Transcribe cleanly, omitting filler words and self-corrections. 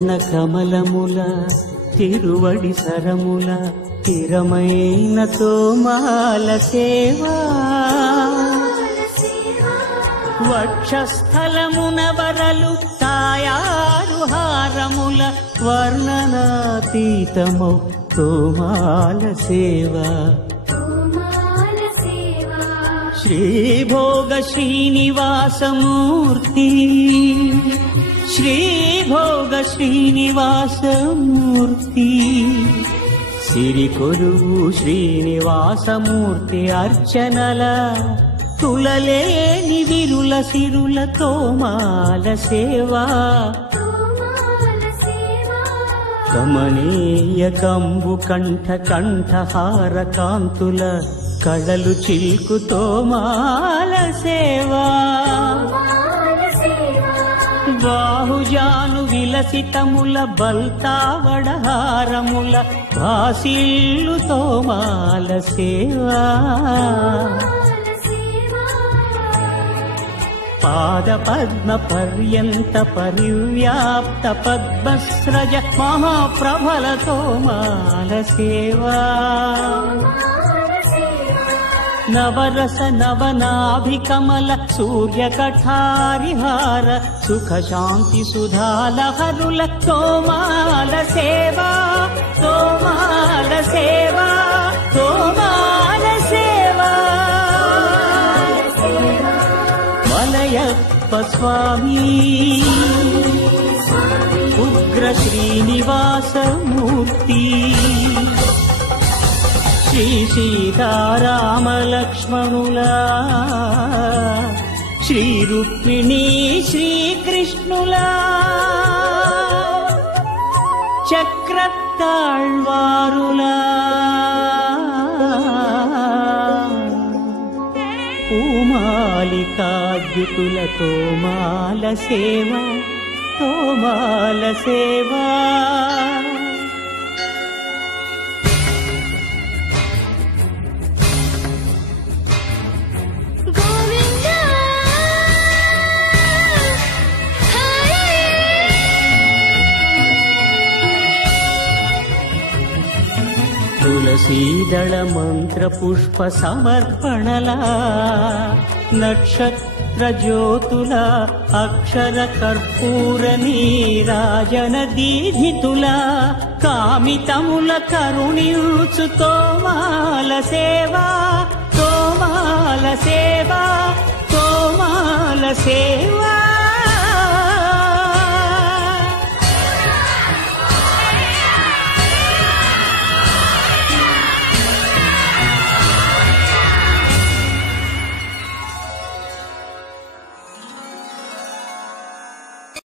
కమలముల తిరువడి సరముల తిరమైన తోమాల సేవా వక్షస్థలమున వరలు తాయారు హారముల వర్ణనాతీతమౌ తోమాల సేవా శ్రీభోగ శ్రీనివాసమూర్తి శ్రీభోగ శ్రీనివాసమూర్తి సిరికొలువు శ్రీనివాసమూర్తి అర్చనల తులలేని విరుల సిరుల తోమాల సేవా కమనీయ కంబు కంఠ కంఠహార కాంతుల కళలు చిల్కు తోమాల సేవా బాహుజాను విలసితముల బల్తావడహారముల భాసిల్లు తోమాల సేవా పాద పద్మ పర్యంత పరివ్యాప్త పద్మస్రజ మహాప్రభల తోమాల సేవా నవరస నవనాభికమల సూర్యకఠారిహార సుఖ శాంతి సుధాలహరుల తోమాల సేవా తోమాల సేవా తోమాల సేవా మలయప్ప స్వామి ఉగ్ర శ్రీనివాసమూర్తి శ్రీ సీతారామ లక్ష్మణులా శ్రీ రుక్మిణీ శ్రీకృష్ణులా చక్రతాళ్వారులా పూమాలికాద్యుతుల తోమాల సేవా తోమాల సేవా తులసీదళ మంత్ర పుష్ప సమర్పణల నక్షత్ర జ్యోతుల అక్షర కర్పూర నీరాజన దీధితుల కామితముల కరుణించు తోమాల సేవా తోమాల సేవా తోమాల సేవా